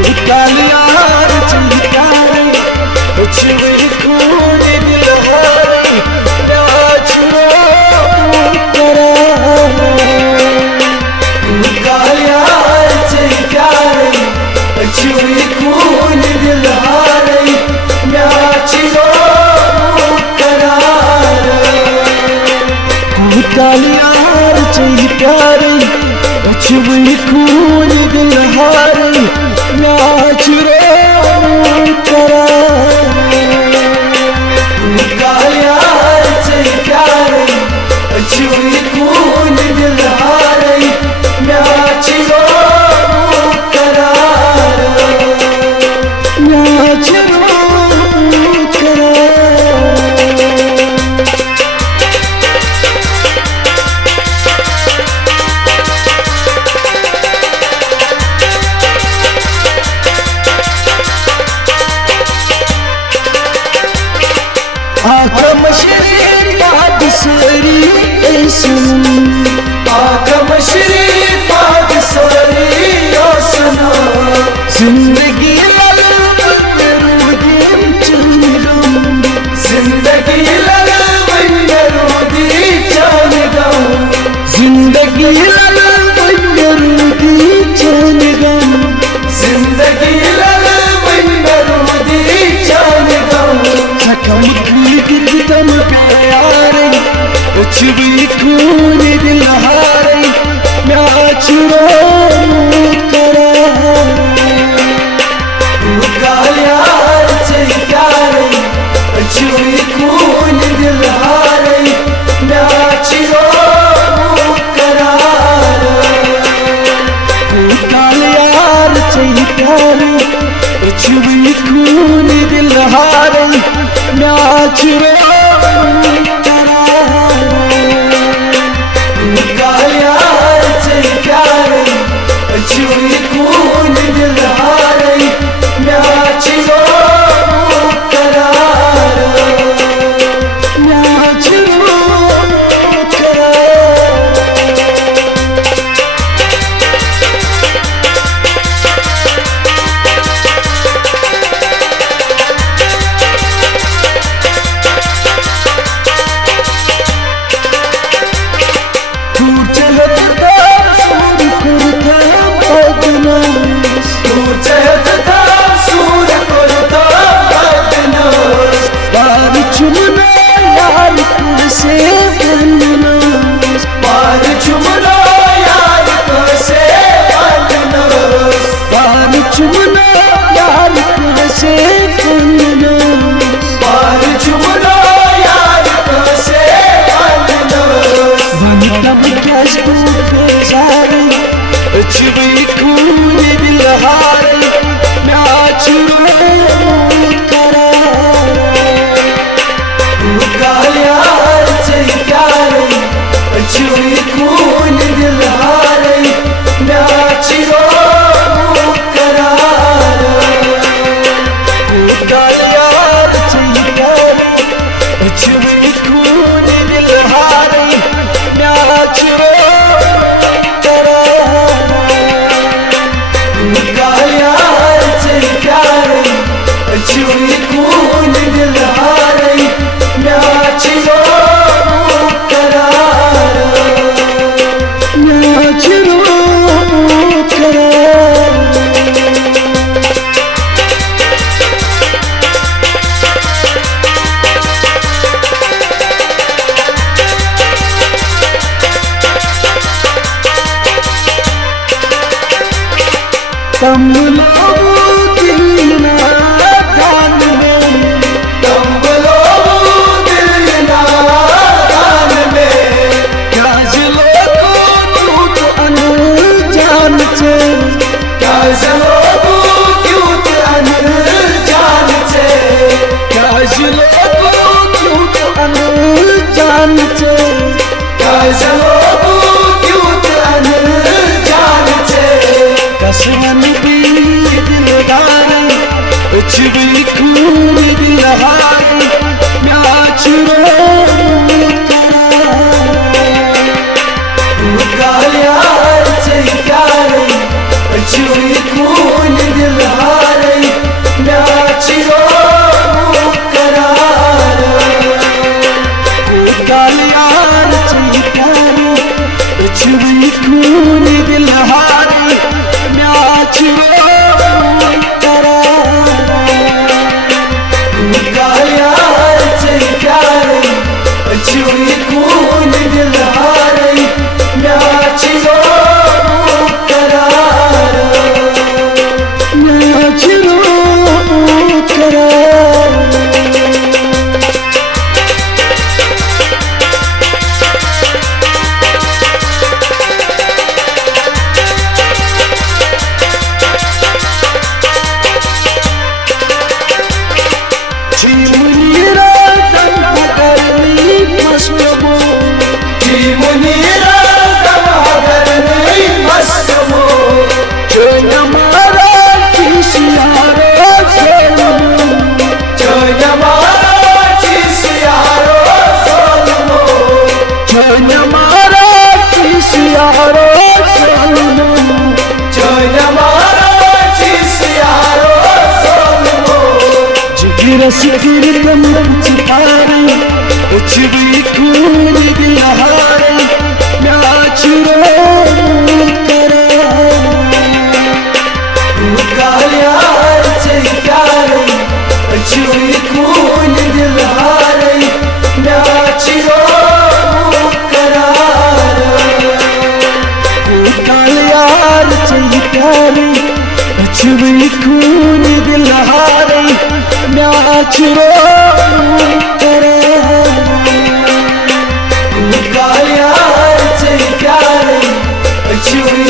कालियार चंदारे छुए खून दिल हारे नाचो कालियार चंदारे छुए खून दिल हारे नाचो कालियार चंदारे छुए खून दिल हारे नाच रो कालियार चंदारे छुए खून दिल हारे नाच रो नाच रो आकम शरीफ बादसरी आकम शरीफ बादसरी जिंदगी जिंदगी जिंदगी दम प्यारे छुए खून दिल हारे नाच रो कालियार चंदारे छुए खून दिल हारे नाच रो कालियार चंदारे छुए खून दिल हारे नाच रो कालियार चंदारे छुए खून दिल हारे नाच रो नाच रो छुए खून दिल हारे नाच कालियार चंदारे छुए खून दिल हारे नाच रो कालियार चंदारे छुए खून दिल हारे नाच रो कालियार चंदारे छुए खून दिल हारे नाच रो नाच रो तम लोग दिल नादान में तम लोग दिल नादान में क्या जलो झूठ अनजान से क्या जलो झूठ अनजान से क्या जलो झूठ अनजान से क्या जलो झूठ अनजान से कसम छुए खून दिल हारे नाच रो कालियार चंदारे छुए खून दिल खून दिल हारी म्याच करार यार से प्यार छुई खून दिल हारी म्याच करार म्याच करार सिर कम चितारी कुछ भी खून दिल हारे म्याच करार यार से प्यार छुई खून दिल हारे म्याच करार यार से प्यार छुई खून दिल हारे म्याच करार यार से प्यार छुई